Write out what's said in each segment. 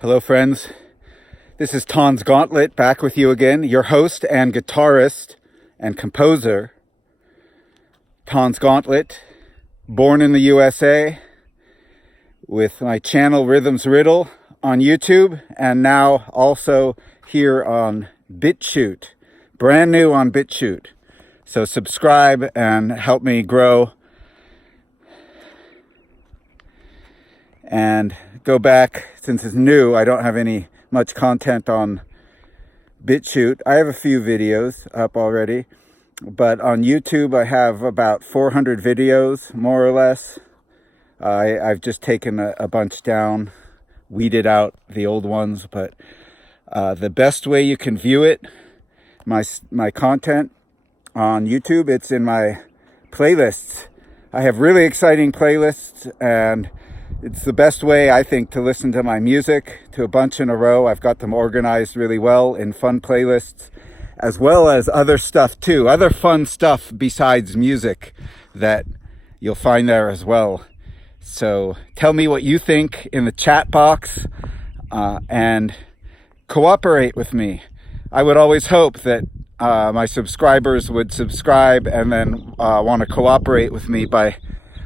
Hello friends, this is Ton's Gauntlet back with you again, your host and guitarist and composer. Ton's Gauntlet, born in the USA, with my channel Rhythms Riddle on YouTube, and now also here on BitChute, brand new on BitChute. So subscribe and help me grow. And go back, since it's new, I don't have much content on BitChute. I have a few videos up already, but on YouTube I have about 400 videos, more or less. I've just taken a bunch down, weeded out the old ones, but the best way you can view it, my content on YouTube, it's in my playlists. I have really exciting playlists, and it's the best way, I think, to listen to my music, to a bunch in a row. I've got them organized really well in fun playlists, as well as other stuff too, other fun stuff besides music that you'll find there as well. So tell me what you think in the chat box, and cooperate with me. I would always hope that my subscribers would subscribe and then want to cooperate with me by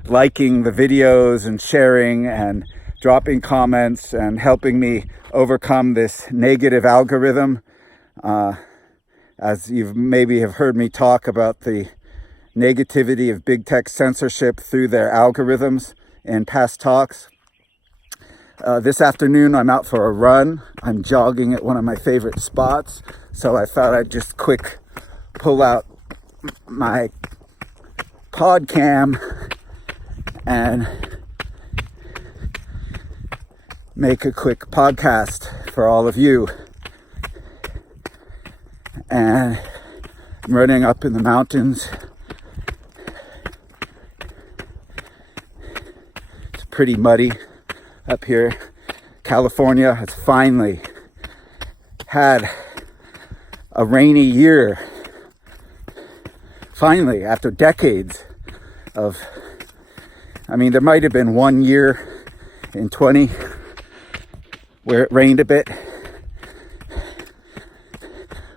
liking the videos and sharing and dropping comments and helping me overcome this negative algorithm. As you've maybe have heard me talk about the negativity of big tech censorship through their algorithms in past talks. This afternoon I'm out for a run. I'm jogging at one of my favorite spots, so I thought I'd just quick pull out my podcam and make a quick podcast for all of you. And I'm running up in the mountains. It's pretty muddy up here. California has finally had a rainy year. Finally, after decades of, there might have been 1 year in 20 where it rained a bit,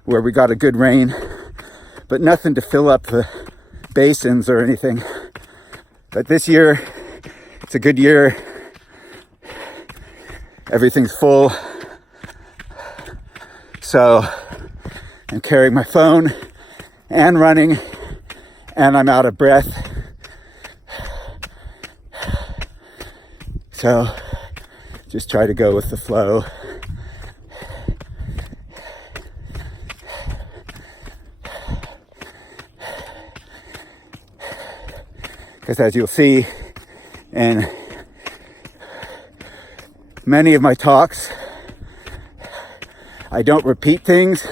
where we got a good rain, but nothing to fill up the basins or anything. But this year, it's a good year. Everything's full. So I'm carrying my phone and running, and I'm out of breath. So just try to go with the flow. Because as you'll see in many of my talks, I don't repeat things,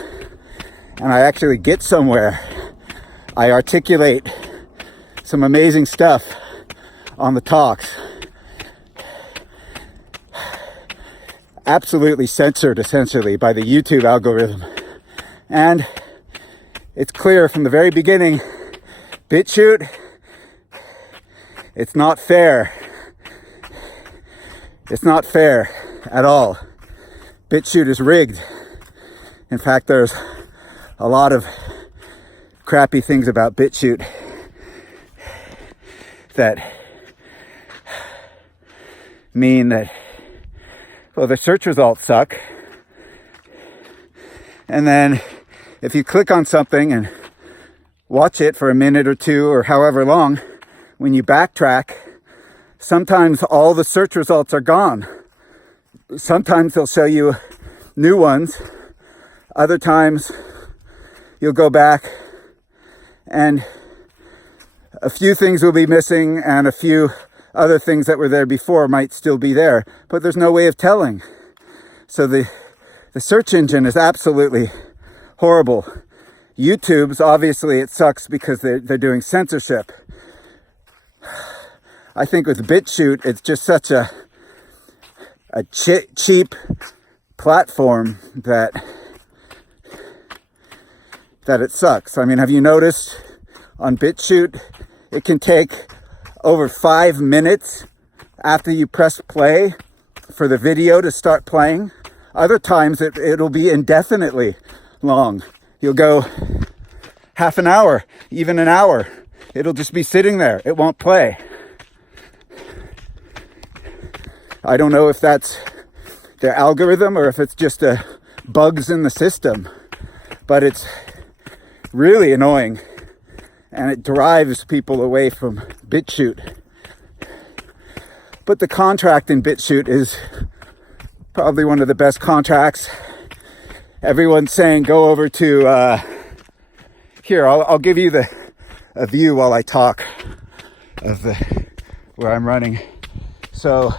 and I actually get somewhere. I articulate some amazing stuff on the talks. Absolutely censored, essentially, by the YouTube algorithm. And it's clear from the very beginning, BitChute, it's not fair. It's not fair at all. BitChute is rigged. In fact, there's a lot of crappy things about BitChute that mean that, well, the search results suck. And then if you click on something and watch it for a minute or two or however long, when you backtrack, sometimes all the search results are gone. Sometimes they'll show you new ones. Other times you'll go back and a few things will be missing, and a few other things that were there before might still be there, but there's no way of telling. So the search engine is absolutely horrible. YouTube's, obviously it sucks because they're doing censorship. I think with BitChute, it's just such a cheap platform that it sucks. Have you noticed on BitChute, it can take over 5 minutes after you press play for the video to start playing. Other times it'll be indefinitely long. You'll go half an hour, even an hour. It'll just be sitting there. It won't play. I don't know if that's their algorithm or if it's just bugs in the system, but it's really annoying, and it drives people away from BitChute. But the contract in BitChute is probably one of the best contracts. Everyone's saying go over to here. I'll give you a view while I talk of where I'm running. So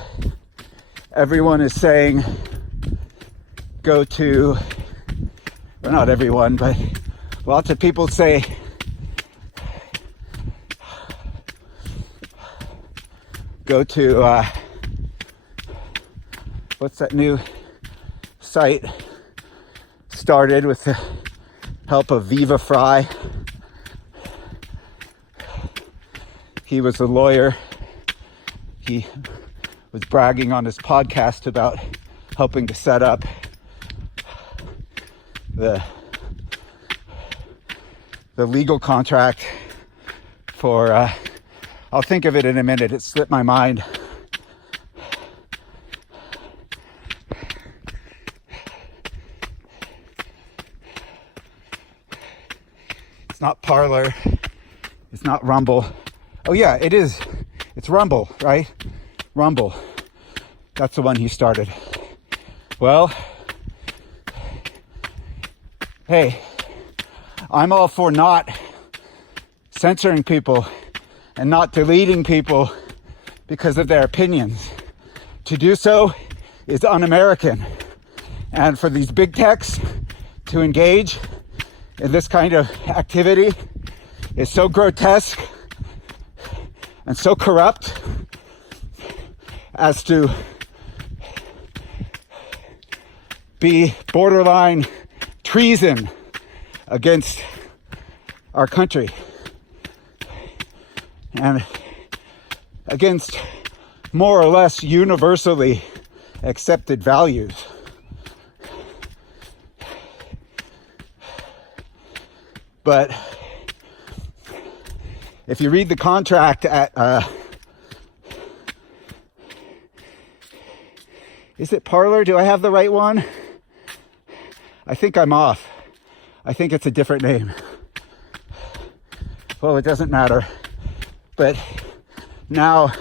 everyone is saying go to, well, not everyone, but lots of people say go to what's that new site started with the help of Viva Fry. He was a lawyer. He was bragging on his podcast about helping to set up the legal contract for I'll think of it in a minute. It slipped my mind. It's not Parler. It's not Rumble. Oh yeah, it is. It's Rumble, right? Rumble. That's the one he started. Well, hey, I'm all for not censoring people and not deleting people because of their opinions. To do so is un-American. And for these big techs to engage in this kind of activity is so grotesque and so corrupt as to be borderline treason against our country and against more or less universally accepted values. But if you read the contract at is it Parler? Do I have the right one? I think I'm off. I think it's a different name. Well, it doesn't matter. But now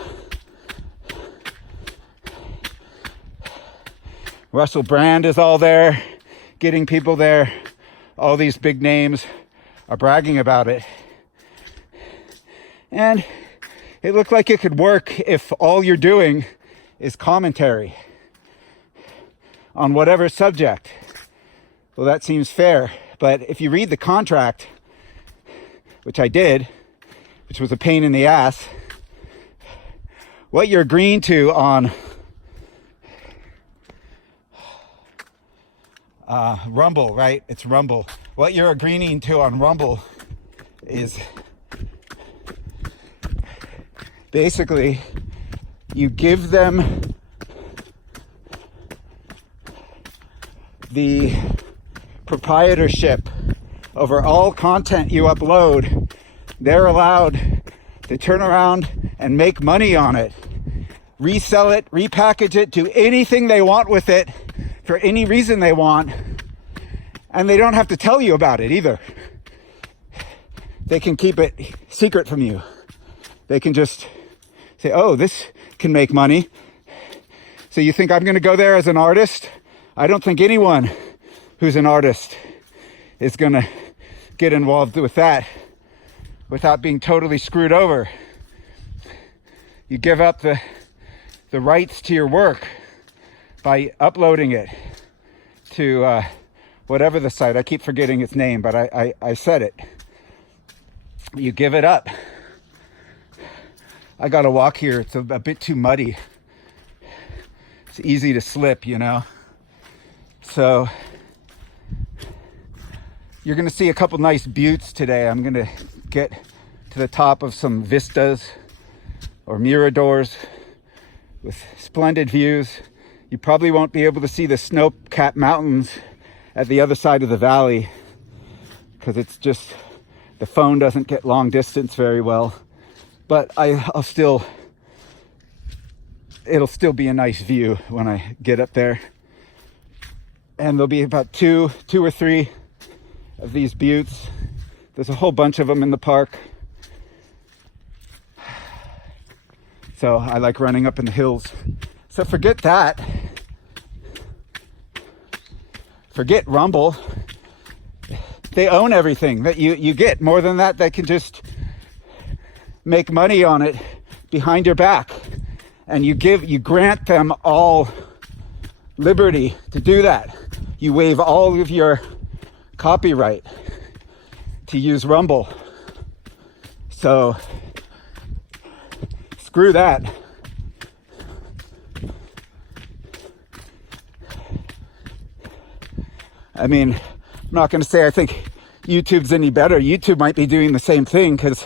Russell Brand is all there, getting people there. All these big names are bragging about it. And it looked like it could work if all you're doing is commentary on whatever subject. Well, that seems fair. But if you read the contract, which I did, which was a pain in the ass, what you're agreeing to on Rumble, right? It's Rumble. What you're agreeing to on Rumble is basically you give them the proprietorship over all content you upload. They're allowed to turn around and make money on it, resell it, repackage it, do anything they want with it for any reason they want, and they don't have to tell you about it either. They can keep it secret from you. They can just say, oh, this can make money. So you think I'm going to go there as an artist? I don't think anyone who's an artist is going to get involved with that without being totally screwed over. You give up the rights to your work by uploading it to whatever the site. I keep forgetting its name, but I said it. You give it up. I gotta walk here. It's a bit too muddy. It's easy to slip, you know. So you're gonna see a couple nice buttes today. I'm gonna get to the top of some vistas or miradors with splendid views. You probably won't be able to see the snow-capped mountains at the other side of the valley because it's just, the phone doesn't get long distance very well. But it'll still be a nice view when I get up there. And there'll be about two or three of these buttes. There's a whole bunch of them in the park. So I like running up in the hills. So forget that. Forget Rumble. They own everything that you get. More than that, they can just make money on it behind your back. And you grant them all liberty to do that. You waive all of your copyright to use Rumble. So screw that. I mean, I'm not going to say I think YouTube's any better. YouTube might be doing the same thing because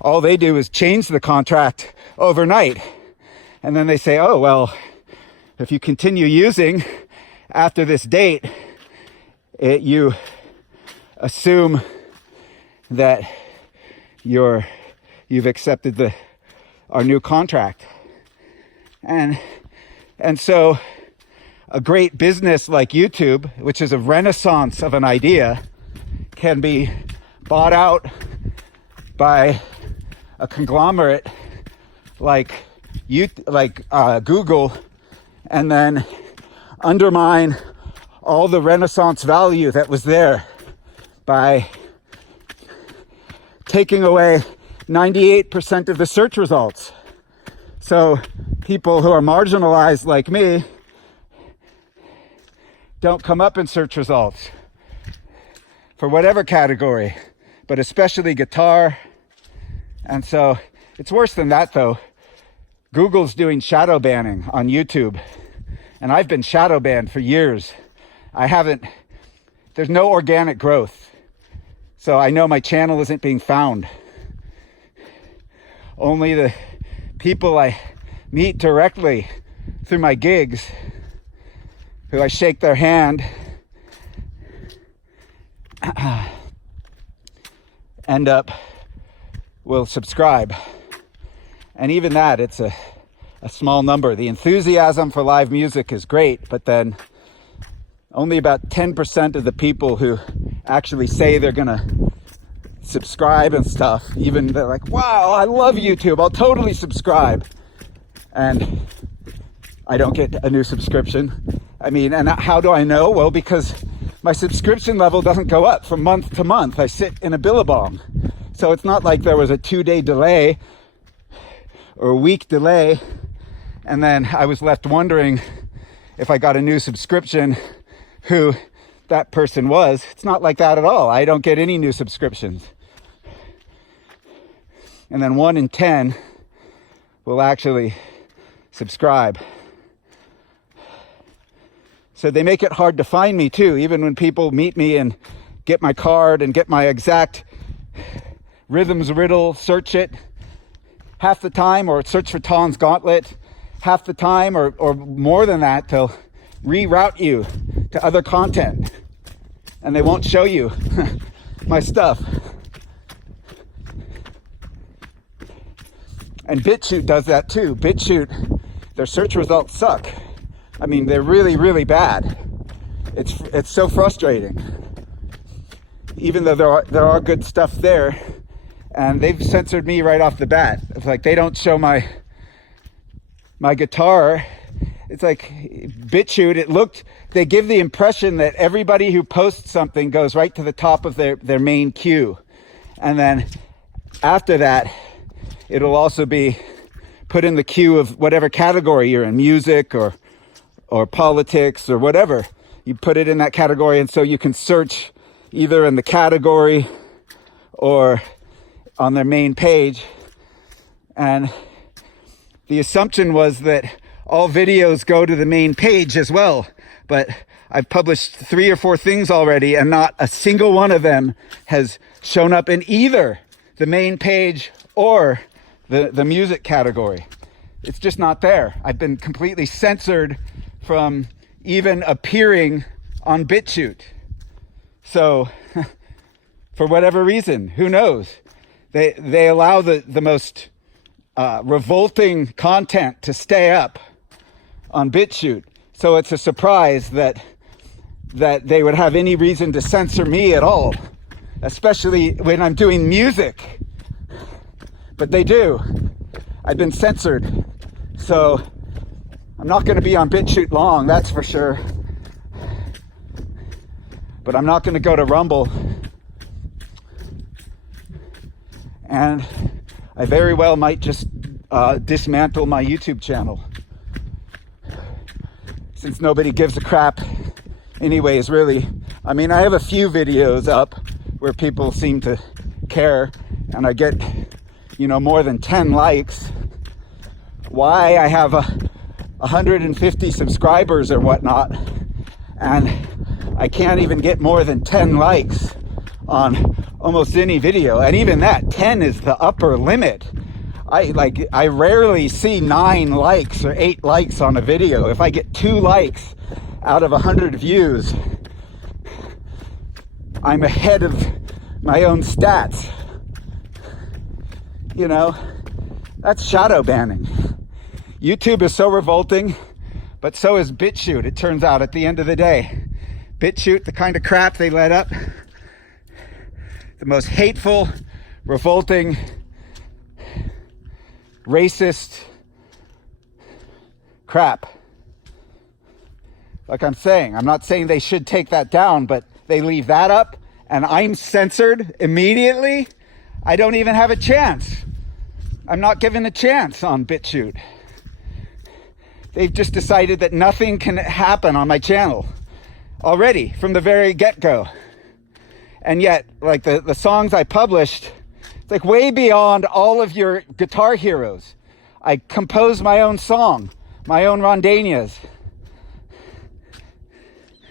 all they do is change the contract overnight. And then they say, oh, well, if you continue using after this date, you assume that you've accepted our new contract. And so a great business like YouTube, which is a renaissance of an idea, can be bought out by a conglomerate like Google, and then undermine all the renaissance value that was there by taking away 98% of the search results. So people who are marginalized like me don't come up in search results for whatever category, but especially guitar. And so it's worse than that though. Google's doing shadow banning on YouTube, and I've been shadow banned for years. There's no organic growth. So I know my channel isn't being found. Only the people I meet directly through my gigs, who I shake their hand, will subscribe. And even that, it's a small number. The enthusiasm for live music is great, but then only about 10% of the people who actually say they're gonna subscribe and stuff, even they're like, wow, I love YouTube, I'll totally subscribe. And I don't get a new subscription. I mean, and how do I know? Well, because my subscription level doesn't go up from month to month. I sit in a billabong. So it's not like there was a 2-day delay or a week delay, and then I was left wondering if I got a new subscription, who that person was. It's not like that at all. I don't get any new subscriptions. And then 1 in 10 will actually subscribe. So they make it hard to find me too, even when people meet me and get my card and get my exact rhythms riddle, search it half the time, or search for Ton's Gauntlet half the time, or more than that, they'll reroute you to other content and they won't show you my stuff. And BitChute does that too. BitChute, their search results suck. I mean, they're really, really bad. It's so frustrating. Even though there are good stuff there, and they've censored me right off the bat. It's like they don't show my guitar. It's like BitChute, they give the impression that everybody who posts something goes right to the top of their main queue. And then after that, it'll also be put in the queue of whatever category you're in, music or politics or whatever. You put it in that category, and so you can search either in the category or on their main page. And the assumption was that all videos go to the main page as well, but I've published 3 or 4 things already, and not a single one of them has shown up in either the main page or the music category. It's just not there. I've been completely censored from even appearing on BitChute. So for whatever reason, who knows? They allow the most revolting content to stay up on BitChute. So it's a surprise that they would have any reason to censor me at all, especially when I'm doing music. But they do. I've been censored. So I'm not going to be on BitChute long, that's for sure. But I'm not going to go to Rumble. And I very well might just dismantle my YouTube channel, since nobody gives a crap anyways, really. I mean, I have a few videos up where people seem to care, and I get, more than 10 likes. Why? I have 150 subscribers or whatnot, and I can't even get more than 10 likes on almost any video. And even that, 10 is the upper limit. I rarely see 9 likes or 8 likes on a video. If I get 2 likes out of 100 views, I'm ahead of my own stats. That's shadow banning. YouTube is so revolting, but so is BitChute, it turns out, at the end of the day. BitChute, the kind of crap they let up, the most hateful, revolting, racist crap. Like I'm saying, I'm not saying they should take that down, but they leave that up and I'm censored immediately. I don't even have a chance. I'm not given a chance on BitChute. They've just decided that nothing can happen on my channel already from the very get-go. And yet, like the songs I published, it's like way beyond all of your guitar heroes. I composed my own song, my own rondainias.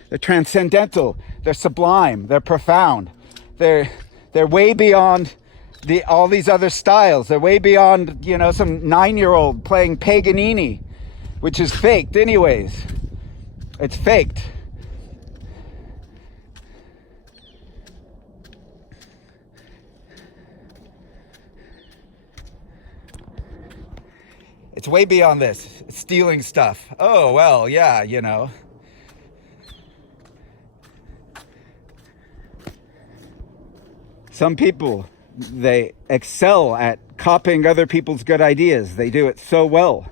They're transcendental, they're sublime, they're profound. They're way beyond all these other styles. They're way beyond, some 9-year-old playing Paganini, which is faked anyways. It's faked. It's way beyond this. Stealing stuff. Oh, well, yeah, Some people, they excel at copying other people's good ideas. They do it so well.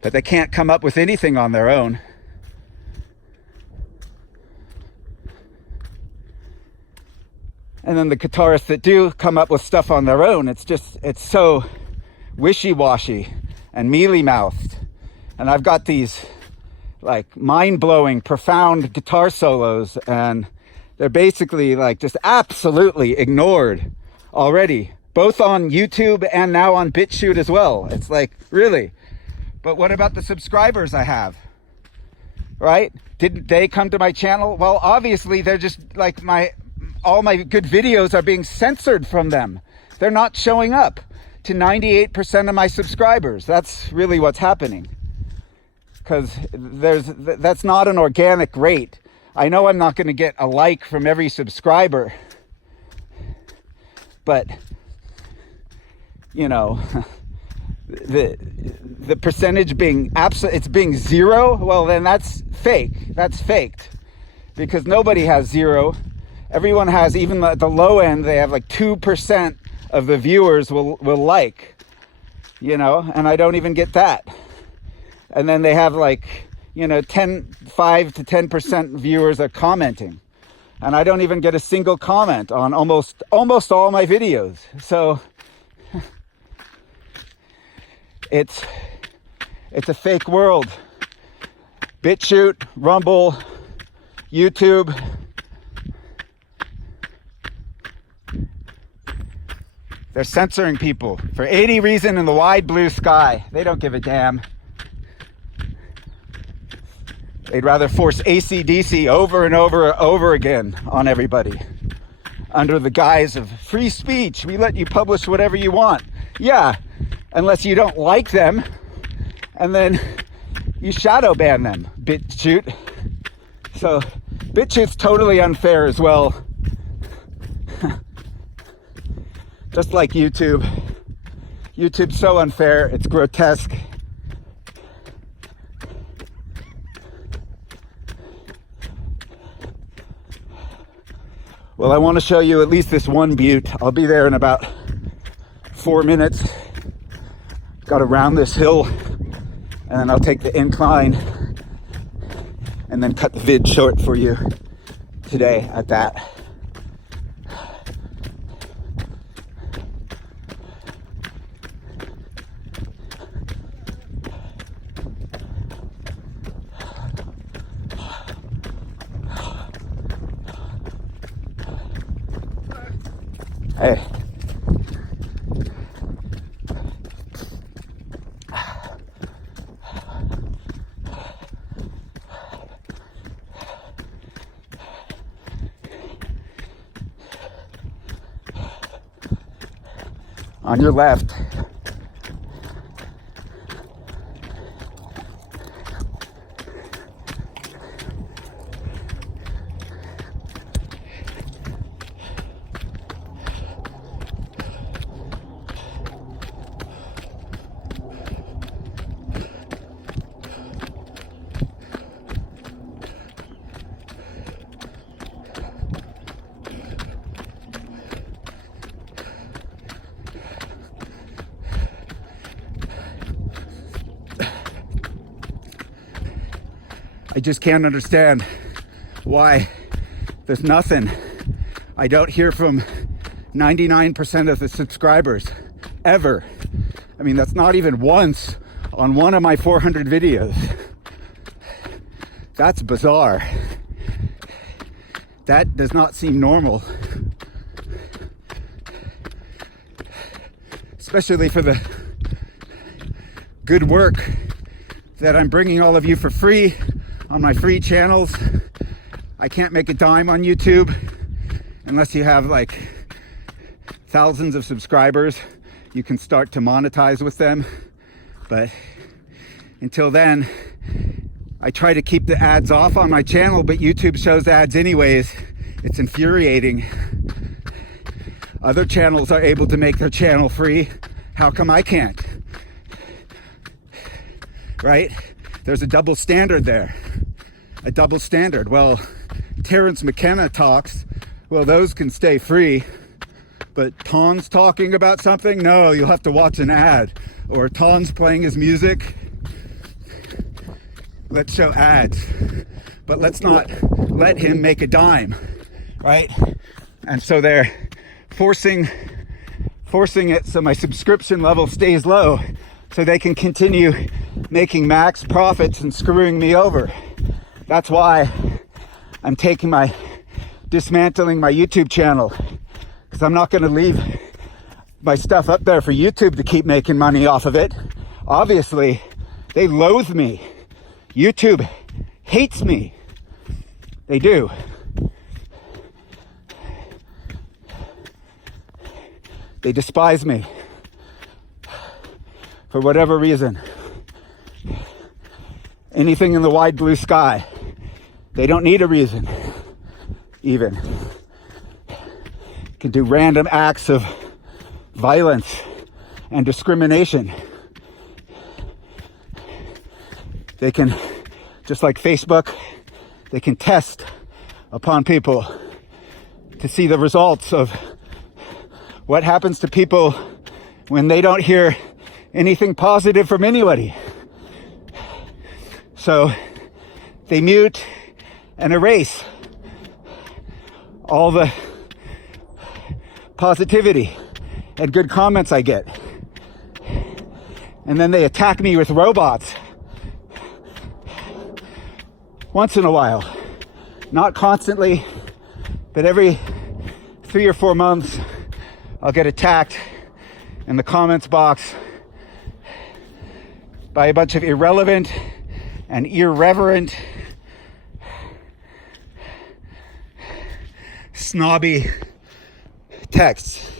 But they can't come up with anything on their own. And then the guitarists that do come up with stuff on their own, it's so wishy-washy and mealy-mouthed. And I've got these like mind-blowing, profound guitar solos, and they're basically like just absolutely ignored already, both on YouTube and now on BitChute as well. It's like, really? But what about the subscribers I have? Right? Didn't they come to my channel? Well, obviously they're just like all my good videos are being censored from them. They're not showing up to 98% of my subscribers. That's really what's happening. Because that's not an organic rate. I know I'm not going to get a like from every subscriber, but the percentage being it's being 0, well then that's fake. That's faked, because nobody has 0. Everyone has, even at the low end, they have like 2% of the viewers will like, and I don't even get that. And then they have like, 5 to 10% viewers are commenting, and I don't even get a single comment on almost all my videos. So it's a fake world. BitChute, Rumble, YouTube. They're censoring people for any reason in the wide blue sky. They don't give a damn. They'd rather force AC/DC over and over again on everybody under the guise of free speech. We let you publish whatever you want. Yeah, unless you don't like them and then you shadow ban them, BitChute. So BitChute's totally unfair as well. Just like YouTube. YouTube's so unfair, it's grotesque. Well, I want to show you at least this one butte. I'll be there in about 4 minutes. Got to round this hill, and then I'll take the incline and then cut the vid short for you today at that. Hey. On your left. I just can't understand why there's nothing. I don't hear from 99% of the subscribers ever. I mean, that's not even once on one of my 400 videos. That's bizarre. That does not seem normal. Especially for the good work that I'm bringing all of you for free on my free channels. I can't make a dime on YouTube unless you have like thousands of subscribers. You can start to monetize with them, but until then I try to keep the ads off on my channel, but YouTube shows ads anyways. It's infuriating. Other channels are able to make their channel free. How come I can't? Right? There's a double standard there. A double standard. Well, Terrence McKenna talks, well, those can stay free, but Ton's talking about something? No, you'll have to watch an ad. Or Ton's playing his music? Let's show ads. But let's not let him make a dime, right? And so they're forcing it so my subscription level stays low so they can continue making max profits and screwing me over. That's why I'm dismantling my YouTube channel, because I'm not going to leave my stuff up there for YouTube to keep making money off of it. Obviously, they loathe me. YouTube hates me. They do. They despise me for whatever reason. Anything in the wide blue sky. They don't need a reason, even. Can do random acts of violence and discrimination. They can, just like Facebook, they can test upon people to see the results of what happens to people when they don't hear anything positive from anybody. So they mute and erase all the positivity and good comments I get. And then they attack me with robots once in a while. Not constantly, but every 3 or 4 months I'll get attacked in the comments box by a bunch of irrelevant and irreverent, snobby texts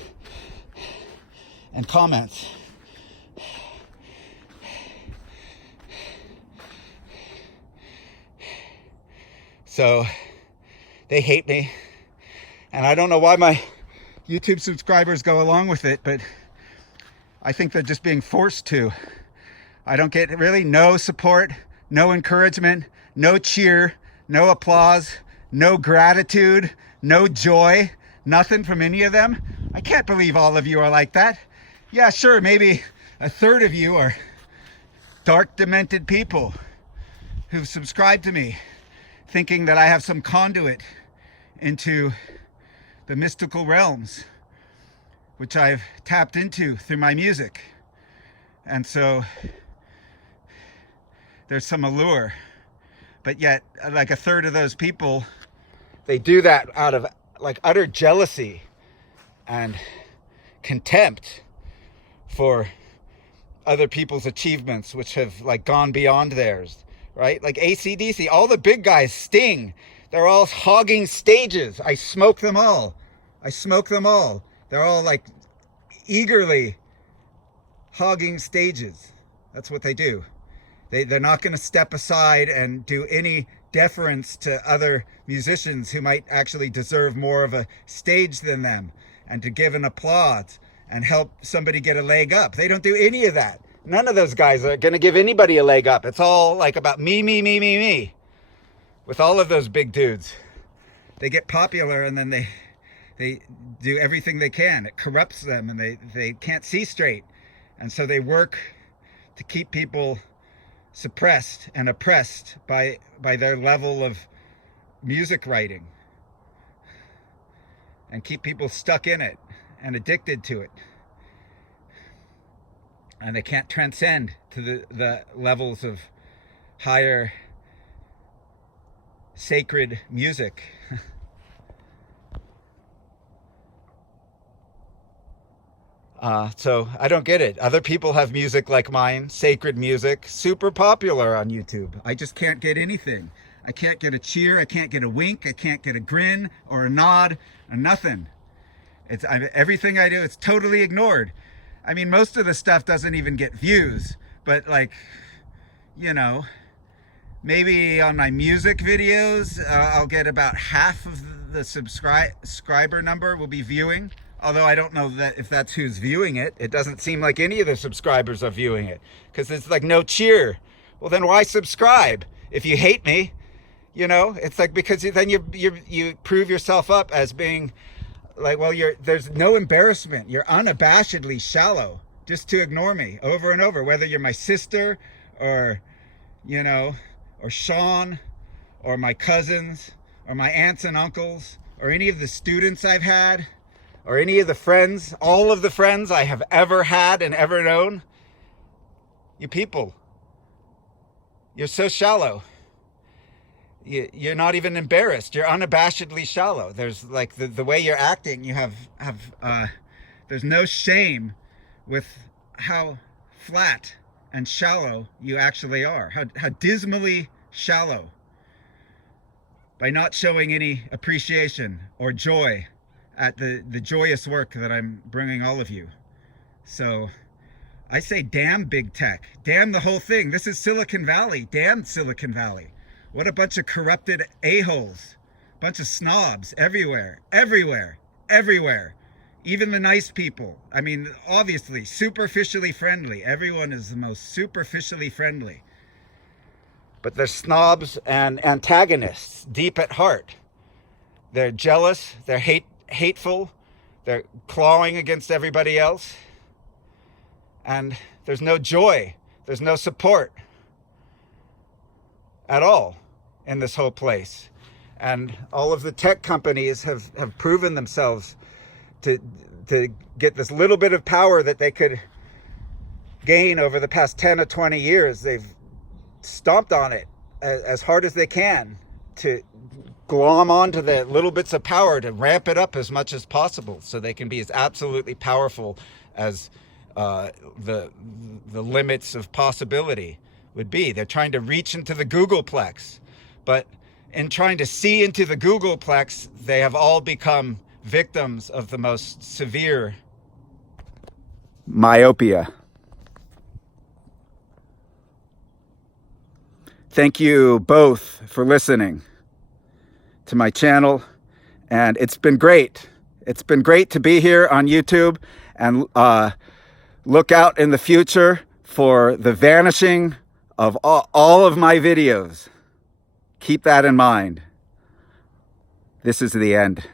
and comments. So they hate me. And I don't know why my YouTube subscribers go along with it, but I think they're just being forced to. I don't get really no support, no encouragement, no cheer, no applause, no gratitude, no joy, nothing from any of them. I can't believe all of you are like that. Yeah, sure, maybe a third of you are dark, demented people who've subscribed to me, thinking that I have some conduit into the mystical realms, which I've tapped into through my music. And so there's some allure. But yet, like a third of those people, they do that out of like utter jealousy and contempt for other people's achievements, which have like gone beyond theirs, right? Like AC/DC, all the big guys, Sting, they're all hogging stages. I smoke them all. They're all like eagerly hogging stages. That's what they do. They're not going to step aside and do any deference to other musicians who might actually deserve more of a stage than them, and to give an applause and help somebody get a leg up. They don't do any of that. None of those guys are going to give anybody a leg up. It's all like about me. With all of those big dudes, they get popular and then they do everything they can. It corrupts them and they can't see straight. And so they work to keep people suppressed and oppressed by their level of music writing, and keep people stuck in it and addicted to it. And they can't transcend to the levels of higher sacred music. So I don't get it. Other people have music like mine, sacred music, super popular on YouTube. I just can't get anything. I can't get a cheer. I can't get a wink. I can't get a grin or a nod or nothing. Everything I do, it's totally ignored. I mean, most of the stuff doesn't even get views, but like, you know, maybe on my music videos, I'll get about half of the subscriber number will be viewing. Although I don't know that if that's who's viewing it. It doesn't seem like any of the subscribers are viewing it, because it's like no cheer. Well, then why subscribe if you hate me? You know, it's like, because then you prove yourself up as being like, well, there's no embarrassment. You're unabashedly shallow just to ignore me over and over, whether you're my sister or, you know, or Sean or my cousins or my aunts and uncles or any of the students I've had, or any of the friends, all of the friends I have ever had and ever known. You people, you're so shallow. You're not even embarrassed. You're unabashedly shallow. There's like the way you're acting, you have there's no shame with how flat and shallow you actually are. How dismally shallow, by not showing any appreciation or joy at the joyous work that I'm bringing all of you. So I say, damn big tech, damn the whole thing. This is Silicon Valley. Damn Silicon Valley. What a bunch of corrupted a-holes, bunch of snobs everywhere. Even the nice people. I mean, obviously superficially friendly. Everyone is the most superficially friendly, but they're snobs and antagonists deep at heart. They're jealous, they're hateful, they're clawing against everybody else, and there's no joy, there's no support at all in this whole place. And all of the tech companies have proven themselves to get this little bit of power that they could gain over the past 10 or 20 years. They've stomped on it as hard as they can to glom onto the little bits of power, to ramp it up as much as possible so they can be as absolutely powerful as the limits of possibility would be. They're trying to reach into the Googleplex, but in trying to see into the Googleplex, they have all become victims of the most severe myopia. Thank you both for listening. to my channel, and it's been great. It's been great to be here on YouTube, and look out in the future for the vanishing of all of my videos. Keep that in mind. This is the end.